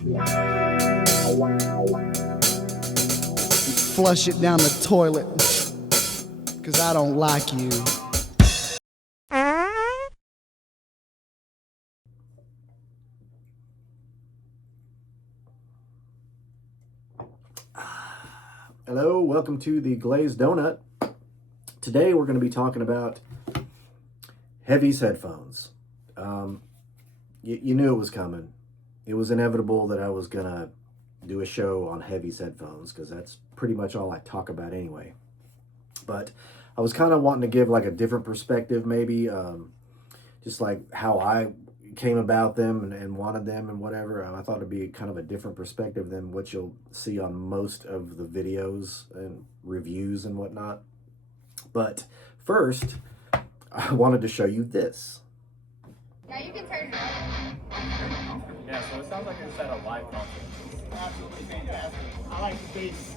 Flush it down the toilet, 'cause I don't like you. Hello, welcome to the Glazed Donut. Today we're going to be talking about Heavys Headphones. You knew it was coming. It was inevitable that I was going to do a show on Heavys Headphones because that's pretty much all I talk about anyway. But I was kind of wanting to give like a different perspective maybe, just like how I came about them and wanted them and whatever. I thought it'd be kind of a different perspective than what you'll see on most of the videos and reviews and whatnot. But first, I wanted to show you this. Now you can turn it on. Yeah, so it sounds like it's at a live concert. Absolutely fantastic. I like the bass.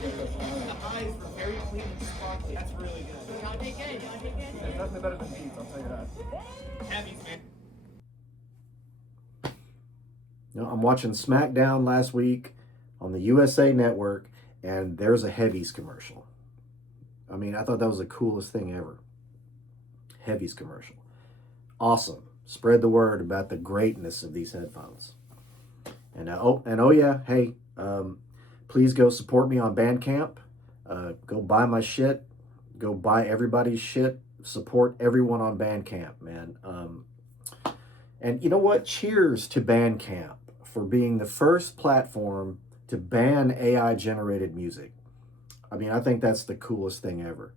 The highs were very clean and sparkly. That's really good. Y'all did good. Y'all did good. It's definitely better than Beats, I'll tell you that. Heavies, man. You know, I'm watching SmackDown last week on the USA Network, and there's a Heavys commercial. I mean, I thought that was the coolest thing ever. Heavys commercial. Awesome. Spread the word about the greatness of these headphones. And oh yeah, hey, please go support me on Bandcamp. Go buy my shit. Go buy everybody's shit. Support everyone on Bandcamp, man. And you know what? Cheers to Bandcamp for being the first platform to ban AI-generated music. I mean, I think that's the coolest thing ever.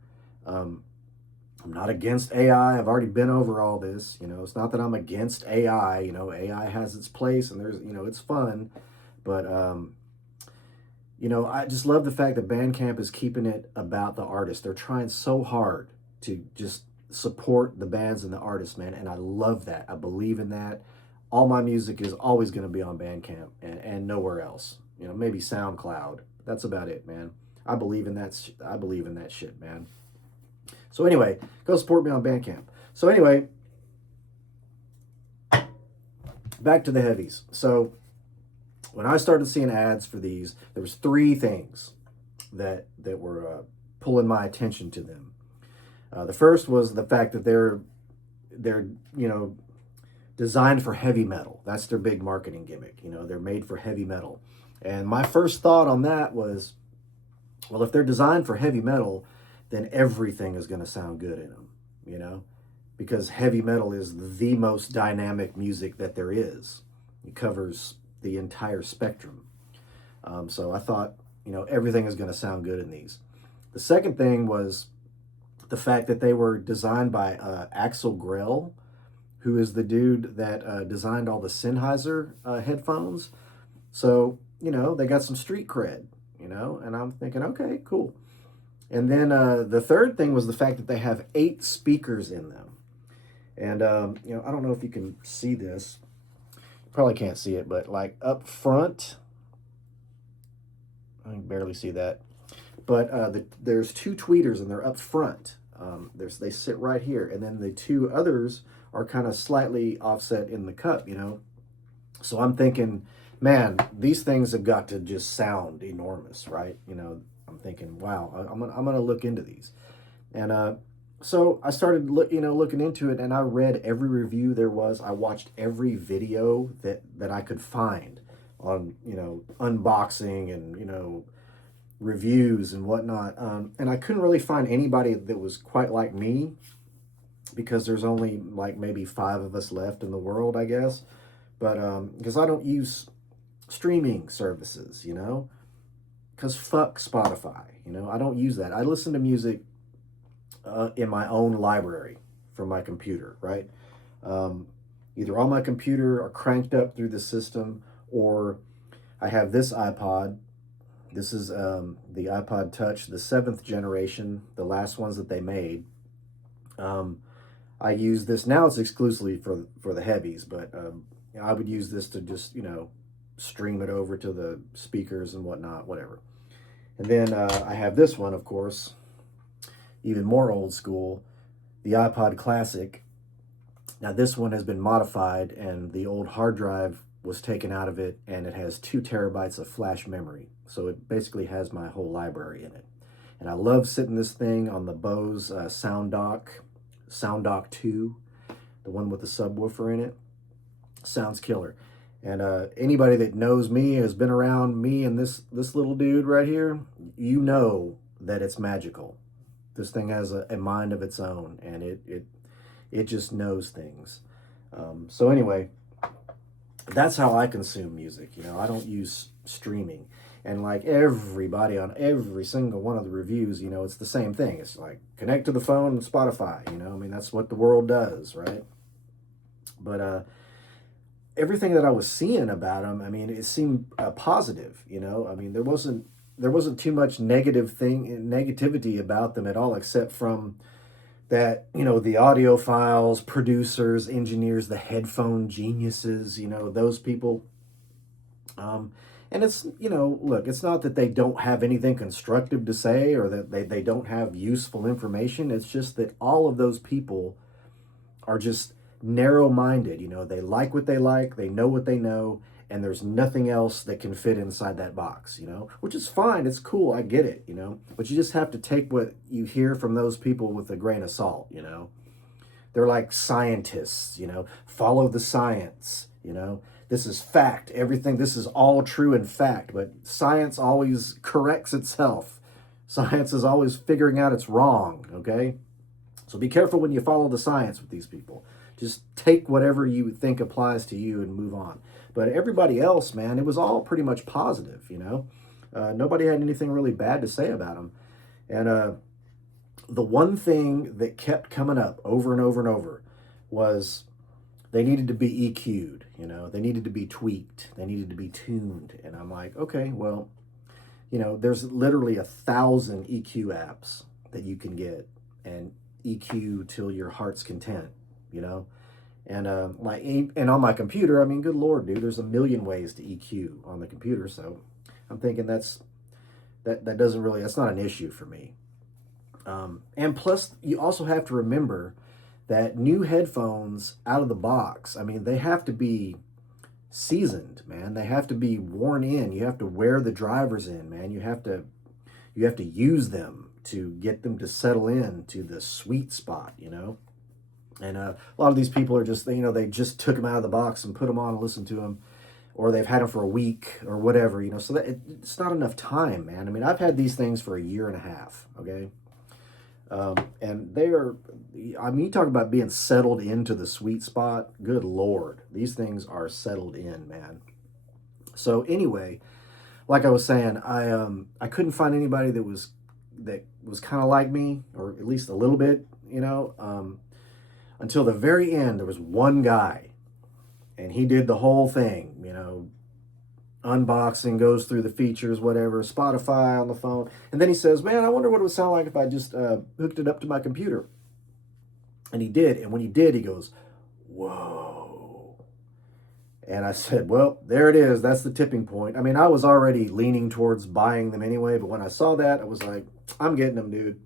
I'm not against AI. I've already been over all this. You know, it's not that I'm against AI. You know, AI has its place and there's, you know, it's fun. But, you know, I just love the fact that Bandcamp is keeping it about the artist. They're trying so hard to just support the bands and the artists, man. And I love that. I believe in that. All my music is always going to be on Bandcamp and nowhere else. You know, maybe SoundCloud. That's about it, man. I believe in that. I believe in that shit, man. So anyway, go support me on Bandcamp. So anyway, back to the Heavies. So when I started seeing ads for these, there was three things that were pulling my attention to them. The first was the fact that they're you know, designed for heavy metal. That's their big marketing gimmick. You know, they're made for heavy metal. And my first thought on that was, well, if they're designed for heavy metal, then everything is going to sound good in them, you know, because heavy metal is the most dynamic music that there is. It covers the entire spectrum. So I thought, you know, everything is going to sound good in these. The second thing was the fact that they were designed by Axel Grell, who is the dude that designed all the Sennheiser headphones. So, you know, they got some street cred, you know, and I'm thinking, okay, cool. And then the third thing was the fact that they have 8 speakers in them. And, you know, I don't know if you can see this. You probably can't see it, but like up front, I can barely see that. But there's 2 tweeters and they're up front. They sit right here. And then the 2 others are kind of slightly offset in the cup, you know. So I'm thinking, man, these things have got to just sound enormous, right? You know, I'm thinking, wow, I'm gonna look into these. And so I started looking into it, and I read every review there was. I watched every video that I could find on, you know, unboxing and, you know, reviews and whatnot. And I couldn't really find anybody that was quite like me, because there's only like maybe 5 of us left in the world, I guess. But because I don't use streaming services, you know, because fuck Spotify, you know, I don't use that. I listen to music in my own library from my computer, right? Either on my computer or cranked up through the system, or I have this iPod. This is the iPod Touch, the 7th generation, the last ones that they made. I use this now. It's exclusively for the Heavies, but I would use this to just, you know, stream it over to the speakers and whatnot, whatever. And then I have this one, of course, even more old school, the iPod Classic. Now this one has been modified, and the old hard drive was taken out of it, and it has 2 terabytes of flash memory. So it basically has my whole library in it. And I love sitting this thing on the Bose Sound Dock 2, the one with the subwoofer in it. Sounds killer. And anybody that knows me, has been around me and this little dude right here, you know that it's magical. This thing has a mind of its own, and it just knows things. So anyway, that's how I consume music. You know, I don't use streaming. And like everybody on every single one of the reviews, you know, it's the same thing. It's like, connect to the phone and Spotify, you know. I mean, that's what the world does, right? But everything that I was seeing about them, I mean, it seemed positive, you know. I mean, there wasn't too much negativity about them at all, except from that, you know, the audiophiles, producers, engineers, the headphone geniuses, you know, those people. And it's, you know, look, it's not that they don't have anything constructive to say or that they don't have useful information. It's just that all of those people are just narrow-minded. You know, they like what they like, they know what they know, and there's nothing else that can fit inside that box, you know, which is fine. It's cool. I get it, you know, but you just have to take what you hear from those people with a grain of salt, you know. They're like scientists, you know, follow the science, you know. This is fact. Everything, this is all true and fact, but science always corrects itself. Science is always figuring out it's wrong, okay? So be careful when you follow the science with these people. Just take whatever you think applies to you and move on. But everybody else, man, it was all pretty much positive, you know? Nobody had anything really bad to say about them. And the one thing that kept coming up over and over and over was they needed to be EQ'd, you know, they needed to be tweaked, they needed to be tuned. And I'm like, okay, well, you know, there's literally 1,000 EQ apps that you can get and EQ till your heart's content, you know. And and on my computer, I mean, good Lord, dude, there's a million ways to EQ on the computer. So I'm thinking that doesn't really, that's not an issue for me. And plus, you also have to remember that new headphones out of the box, I mean, they have to be seasoned, man. They have to be worn in. You have to wear the drivers in, man. You have to use them to get them to settle in to the sweet spot, you know. And a lot of these people are just, you know, they just took them out of the box and put them on and listened to them, or they've had them for a week or whatever, you know. So it's not enough time, man. I mean, I've had these things for a year and a half, okay. And they are, I mean, you talk about being settled into the sweet spot. Good Lord, these things are settled in, man. So anyway, like I was saying, I couldn't find anybody that was kind of like me, or at least a little bit, you know, until the very end. There was one guy, and he did the whole thing, you know, unboxing, goes through the features, whatever, Spotify on the phone. And then he says, man, I wonder what it would sound like if I just hooked it up to my computer. And he did. And when he did, he goes, whoa. And I said, well, there it is. That's the tipping point. I mean, I was already leaning towards buying them anyway, but when I saw that, I was like, I'm getting them, dude.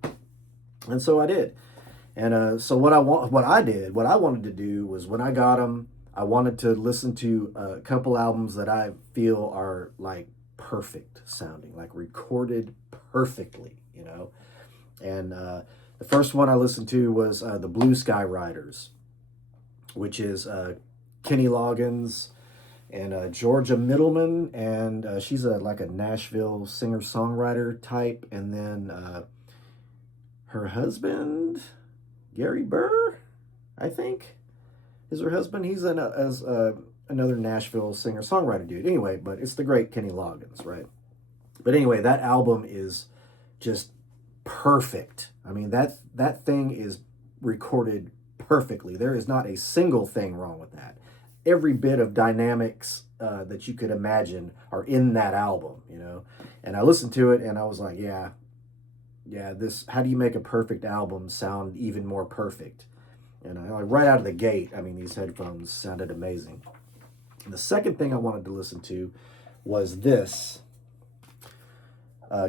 And so I did. And so what I wanted to do was, when I got them, I wanted to listen to a couple albums that I feel are like perfect sounding, like recorded perfectly, you know. And the first one I listened to was the Blue Sky Riders, which is Kenny Loggins and Georgia Middleman, and she's like a Nashville singer-songwriter type, and then her husband, Gary Burr, I think, is her husband. He's another Nashville singer-songwriter dude. Anyway, but it's the great Kenny Loggins, right? But anyway, that album is just perfect. I mean, that thing is recorded perfectly. There is not a single thing wrong with that. Every bit of dynamics that you could imagine are in that album, you know? And I listened to it and I was like, yeah, how do you make a perfect album sound even more perfect? And like right out of the gate, I mean, these headphones sounded amazing. And the second thing I wanted to listen to was this,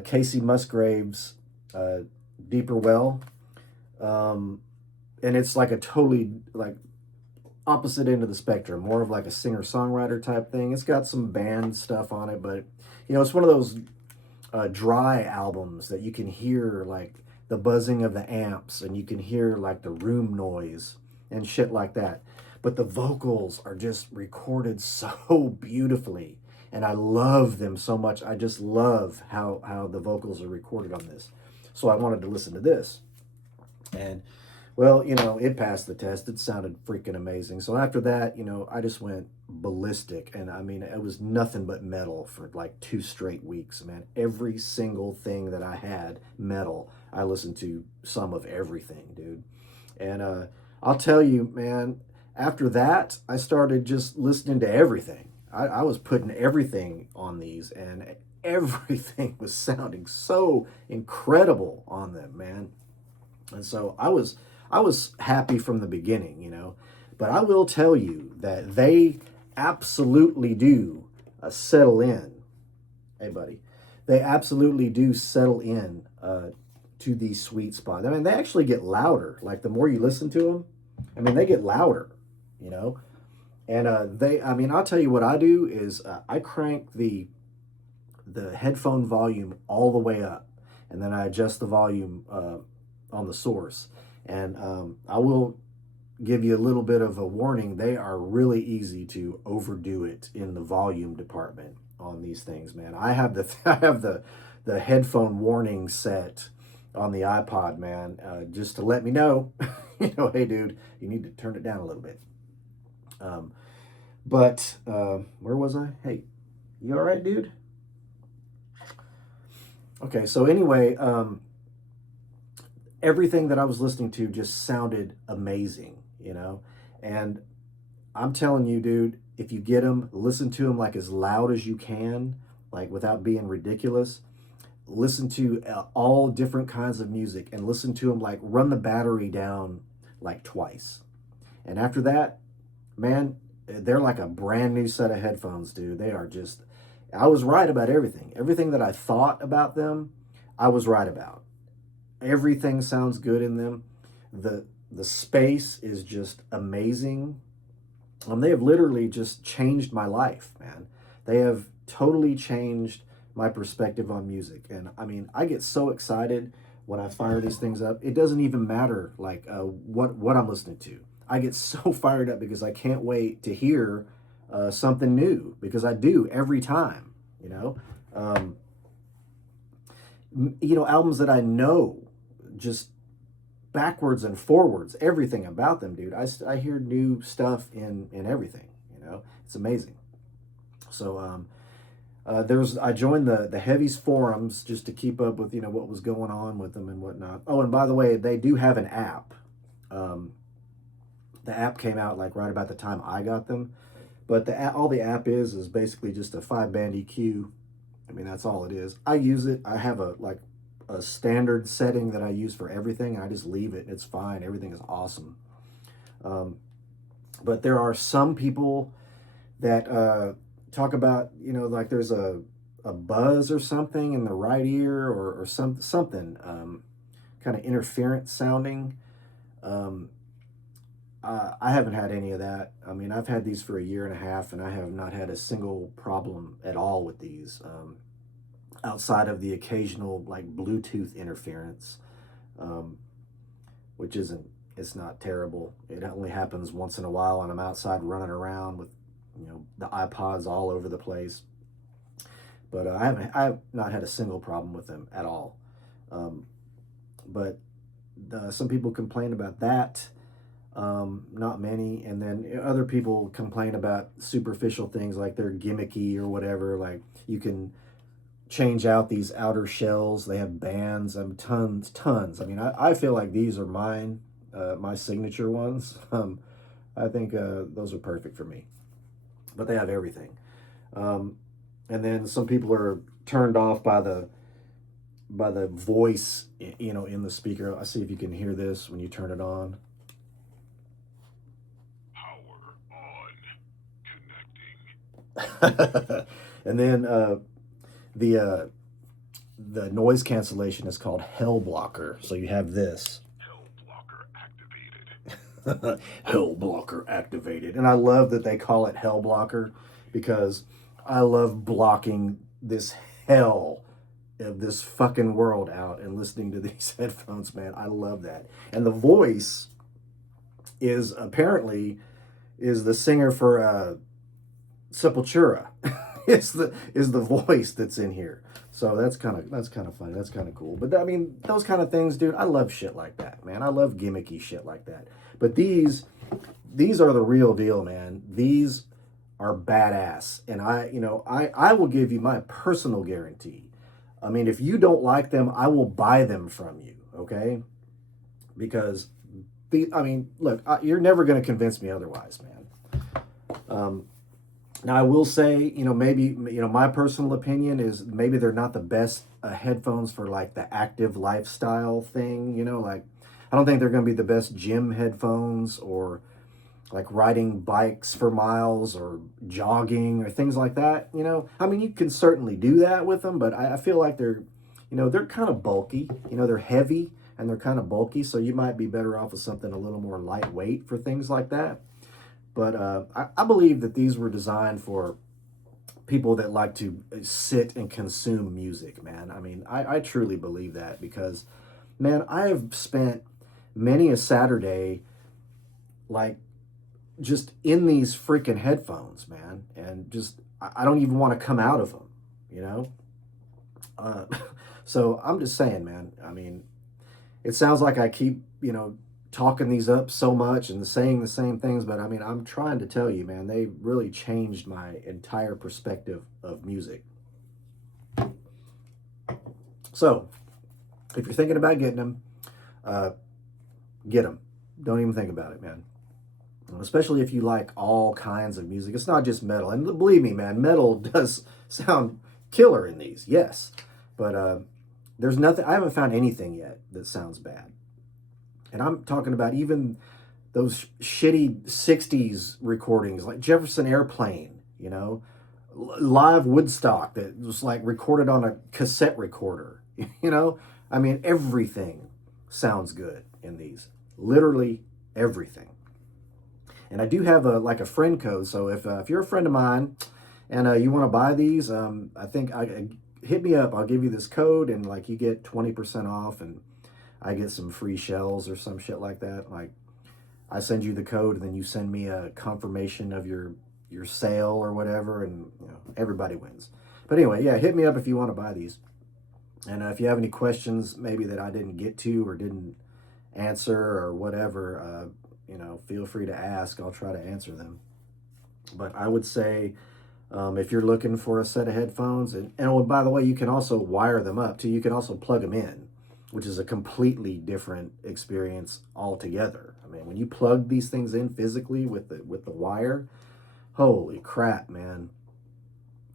Casey Musgrave's Deeper Well. And it's like a totally, like, opposite end of the spectrum, more of like a singer-songwriter type thing. It's got some band stuff on it, but it's one of those dry albums that you can hear like the buzzing of the amps, and you can hear like the room noise and shit like that. But the vocals are just recorded so beautifully, and I love them so much. I just love how the vocals are recorded on this. So I wanted to listen to this, and well, it passed the test. It sounded freaking amazing. So after that, I just went ballistic. And I mean, it was nothing but metal for like 2 straight weeks, man. Every single thing that I had, metal. I listened to some of everything, dude. And I'll tell you, man, after that, I started just listening to everything. I was putting everything on these, and everything was sounding so incredible on them, man. And so I was happy from the beginning, but I will tell you that they absolutely do settle in. Hey, buddy, they absolutely do settle in to these sweet spots. I mean, they actually get louder. Like the more you listen to them, I mean, they get louder, And I'll tell you what I do is I crank the headphone volume all the way up, and then I adjust the volume on the source. And I will give you a little bit of a warning. They are really easy to overdo it in the volume department on these things, man. I have the headphone warning set on the iPod, man, just to let me know, hey, dude, you need to turn it down a little bit. But where was I? Hey, you all right, dude? Okay, so anyway, everything that I was listening to just sounded amazing, and I'm telling you, dude, if you get them, listen to them like as loud as you can, like without being ridiculous. Listen to all different kinds of music, and listen to them like run the battery down like twice. And after that, man, they're like a brand new set of headphones, dude. They are just, I was right about everything. Everything that I thought about them, I was right about. Everything sounds good in them. The space is just amazing. They have literally just changed my life, man. They have totally changed my perspective on music. And I mean, I get so excited when I fire these things up. It doesn't even matter like what I'm listening to. I get so fired up because I can't wait to hear something new, because I do every time, albums that I know just backwards and forwards, everything about them, dude. I hear new stuff in everything, it's amazing. So I joined the Heavys forums just to keep up with, what was going on with them and whatnot. Oh, and by the way, they do have an app. The app came out like right about the time I got them, but all the app is basically just a 5-band EQ. I mean, that's all it is. I use it. I have a standard setting that I use for everything, and I just leave it. It's fine. Everything is awesome. But there are some people that talk about, like there's a buzz or something in the right ear, or something kind of interference sounding. I haven't had any of that. I mean, I've had these for 1.5 years, and I have not had a single problem at all with these, outside of the occasional like Bluetooth interference, which it's not terrible. It only happens once in a while, and I'm outside running around with, the iPods all over the place. But I have not had a single problem with them at all. But some people complain about that. Not many. And then other people complain about superficial things, like they're gimmicky or whatever. Like you can change out these outer shells. They have bands, tons. I mean, I feel like these are mine, my signature ones. I think those are perfect for me. But they have everything. And then some people are turned off by the voice, in the speaker. I see if you can hear this when you turn it on. And then the noise cancellation is called Hell Blocker. So you have this. Hell Blocker Hell blocker activated. And I love that they call it hell blocker because I love blocking this hell of this fucking world out and listening to these headphones, man. I love that. And the voice is apparently the singer for Sepultura. is the voice that's in here. So that's kind of funny. That's kind of cool. But I mean, those kind of things, dude, I love shit like that, man. I love gimmicky shit like that. But these are the real deal, man. These are badass. And I will give you my personal guarantee. I mean, if you don't like them, I will buy them from you, okay? Because look, you're never going to convince me otherwise, man. Now, I will say, maybe, my personal opinion is maybe they're not the best headphones for, like, the active lifestyle thing, like, I don't think they're going to be the best gym headphones or, like, riding bikes for miles or jogging or things like that, I mean, you can certainly do that with them, but I feel like they're kind of bulky, they're heavy and they're kind of bulky, so you might be better off with something a little more lightweight for things like that. But I believe that these were designed for people that like to sit and consume music, man. I mean, I truly believe that because, man, I have spent many a Saturday, like, just in these freaking headphones, man. And just, I don't even want to come out of them, So I'm just saying, man, I mean, it sounds like I keep, talking these up so much and saying the same things, but I mean, I'm trying to tell you, man, they really changed my entire perspective of music. So, if you're thinking about getting them, get them. Don't even think about it, man. Especially if you like all kinds of music. It's not just metal. And believe me, man, metal does sound killer in these, yes. But there's nothing, I haven't found anything yet that sounds bad. And I'm talking about even those shitty 60s recordings like Jefferson Airplane, live Woodstock that was like recorded on a cassette recorder, I mean, everything sounds good in these, literally everything. And I do have a friend code. So if you're a friend of mine and you want to buy these, I think hit me up. I'll give you this code and like you get 20% off and I get some free shells or some shit like that. Like I send you the code and then you send me a confirmation of your sale or whatever, and everybody wins. But anyway, yeah, hit me up if you want to buy these. And if you have any questions maybe that I didn't get to or didn't answer or whatever, feel free to ask. I'll try to answer them. But I would say if you're looking for a set of headphones, and by the way, you can also wire them up too. You can also plug them in, which is a completely different experience altogether. I mean, when you plug these things in physically with the wire, holy crap, man.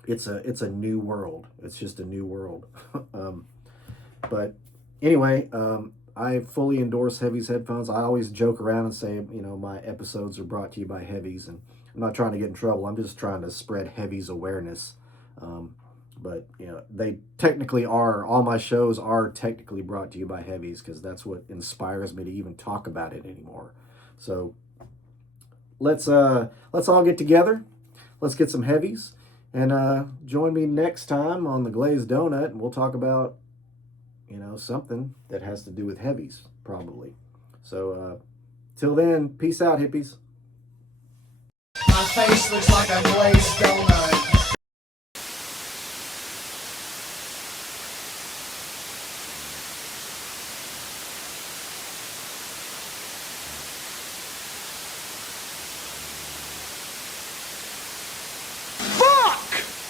It's a new world. It's just a new world. But anyway, I fully endorse Heavys headphones. I always joke around and say, my episodes are brought to you by Heavys, and I'm not trying to get in trouble. I'm just trying to spread Heavys awareness. But they technically are, all my shows are technically brought to you by Heavys because that's what inspires me to even talk about it anymore. So let's all get together. Let's get some Heavys and join me next time on the Glazed Donut, and we'll talk about something that has to do with Heavys probably. So till then, peace out, hippies. My face looks like a glazed donut.